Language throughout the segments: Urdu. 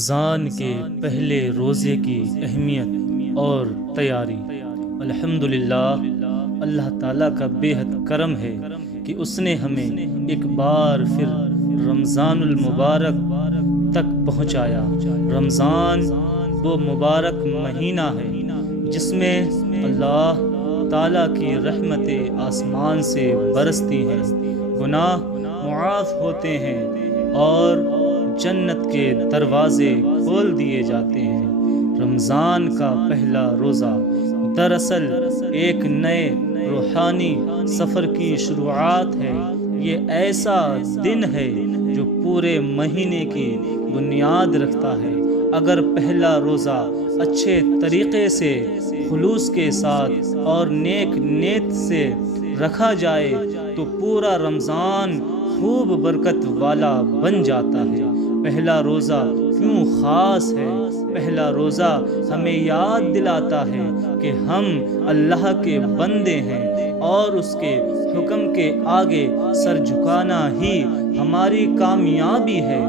رمضان کے پہلے روزے کی اہمیت اور تیاری۔ الحمدللہ، اللہ تعالیٰ کا بے حد کرم ہے کہ اس نے ہمیں ایک بار پھر رمضان المبارک تک پہنچایا۔ رمضان وہ مبارک مہینہ ہے جس میں اللہ تعالیٰ کی رحمتیں آسمان سے برستی ہیں، گناہ معاف ہوتے ہیں اور جنت کے دروازے کھول دیے جاتے ہیں۔ رمضان کا پہلا روزہ دراصل ایک نئے روحانی سفر کی شروعات ہے۔ یہ ایسا دن ہے جو پورے مہینے کی بنیاد رکھتا ہے۔ اگر پہلا روزہ اچھے طریقے سے، خلوص کے ساتھ اور نیک نیت سے رکھا جائے تو پورا رمضان خوب برکت والا بن جاتا ہے۔ پہلا روزہ کیوں خاص ہے؟ پہلا روزہ ہمیں یاد دلاتا ہے کہ ہم اللہ کے بندے ہیں اور اس کے حکم کے آگے سر جھکانا ہی ہماری کامیابی ہے۔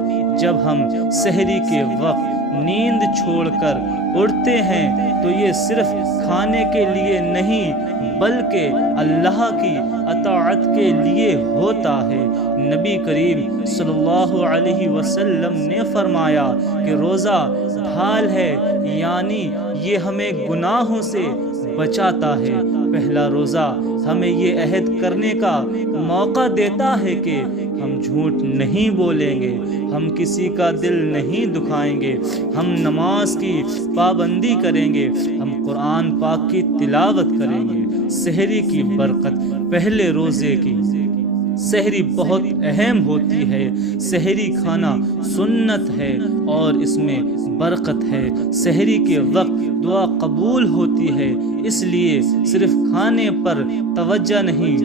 جب ہم سحری کے وقت نیند چھوڑ کر اٹھتے ہیں تو یہ صرف کھانے کے لیے نہیں بلکہ اللہ کی اطاعت کے لیے ہوتا ہے۔ نبی کریم صلی اللہ علیہ وسلم نے فرمایا کہ روزہ ڈھال ہے، یعنی یہ ہمیں گناہوں سے بچاتا ہے۔ پہلا روزہ ہمیں یہ عہد کرنے کا موقع دیتا ہے کہ ہم جھوٹ نہیں بولیں گے، ہم کسی کا دل نہیں دکھائیں گے، ہم نماز کی پابندی کریں گے، ہم قرآن پاک کی تلاوت کریں گے۔ سحری کی برکت۔ پہلے روزے کی سحری بہت اہم ہوتی ہے۔ سحری کھانا سنت ہے اور اس میں برکت ہے۔ سحری کے وقت دعا قبول ہوتی ہے، اس لیے صرف کھانے پر توجہ نہیں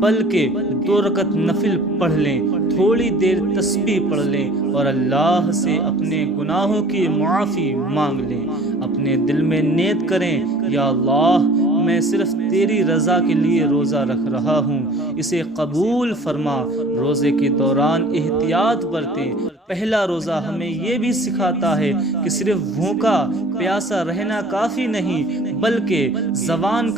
بلکہ 2 رکعت نفل پڑھ لیں، تھوڑی دیر تسبیح پڑھ لیں اور اللہ سے اپنے گناہوں کی معافی مانگ لیں۔ اپنے دل میں نیت کریں، یا اللہ میں صرف تیری رضا کے لیے روزہ رکھ رہا ہوں، اسے قبول فرما۔ روزے کے دوران احتیاط برتیں۔ پہلا روزہ ہمیں یہ بھی سکھاتا ہے کہ صرف بھوکا پیاسا رہنا کافی نہیں بلکہ زبان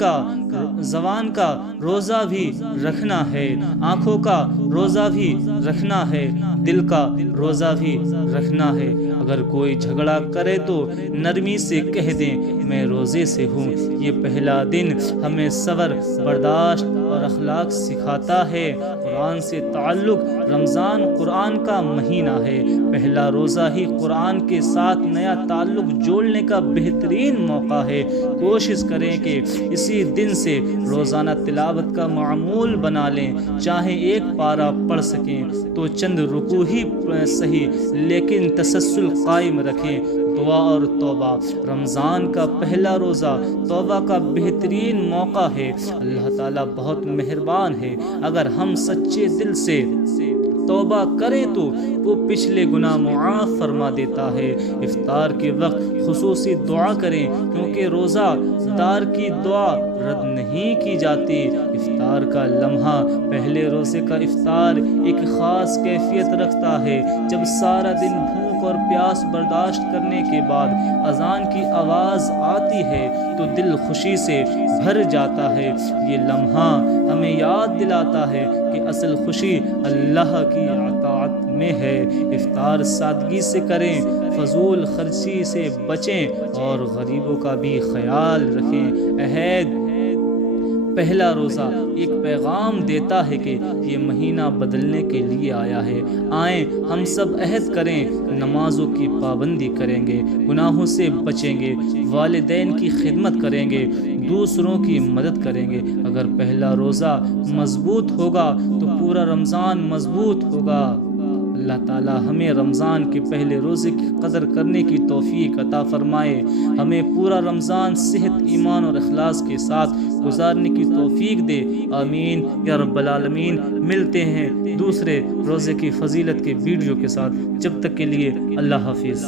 کا روزہ بھی رکھنا ہے، آنکھوں کا روزہ بھی رکھنا ہے، دل کا روزہ بھی رکھنا ہے۔ اگر کوئی جھگڑا کرے تو نرمی سے کہہ دیں میں روزے سے ہوں۔ یہ پہلا دن ہمیں صبر، برداشت اور اخلاق سکھاتا ہے۔ قرآن سے تعلق۔ رمضان قرآن کا مہینہ ہے۔ پہلا روزہ ہی قرآن کے ساتھ نیا تعلق جوڑنے کا بہترین موقع ہے۔ کوشش کریں کہ اسی دن سے روزانہ تلاوت کا معمول بنا لیں۔ چاہے ایک پارہ پڑھ سکیں تو چند رکوع ہی صحیح، لیکن تسلسل قائم رکھیں۔ دعا اور توبہ۔ رمضان کا پہلا روزہ توبہ کا بہترین موقع ہے۔ اللہ تعالیٰ بہت مہربان ہے۔ اگر ہم سچے دل سے توبہ کریں تو وہ پچھلے گناہ معاف فرما دیتا ہے۔ افطار کے وقت خصوصی دعا کریں کیونکہ روزہ دار کی دعا رد نہیں کی جاتی۔ افطار کا لمحہ۔ پہلے روزے کا افطار ایک خاص کیفیت رکھتا ہے۔ جب سارا دن بھوک اور پیاس برداشت کرنے کے بعد اذان کی آواز آتی ہے تو دل خوشی سے بھر جاتا ہے۔ یہ لمحہ ہمیں یاد دلاتا ہے کہ اصل خوشی اللہ کی اطاعت میں ہے۔ افطار سادگی سے کریں، فضول خرچی سے بچیں اور غریبوں کا بھی خیال رکھیں۔ عہد۔ پہلا روزہ ایک پیغام دیتا ہے کہ یہ مہینہ بدلنے کے لیے آیا ہے۔ آئیں ہم سب عہد کریں، نمازوں کی پابندی کریں گے، گناہوں سے بچیں گے، والدین کی خدمت کریں گے، دوسروں کی مدد کریں گے۔ اگر پہلا روزہ مضبوط ہوگا تو پورا رمضان مضبوط ہوگا۔ اللہ تعالیٰ ہمیں رمضان کے پہلے روزے کی قدر کرنے کی توفیق عطا فرمائے۔ ہمیں پورا رمضان صحت، ایمان اور اخلاص کے ساتھ گزارنے کی توفیق دے۔ آمین یا رب العالمین۔ ملتے ہیں دوسرے روزے کی فضیلت کے ویڈیو کے ساتھ، جب تک کے لیے اللہ حافظ۔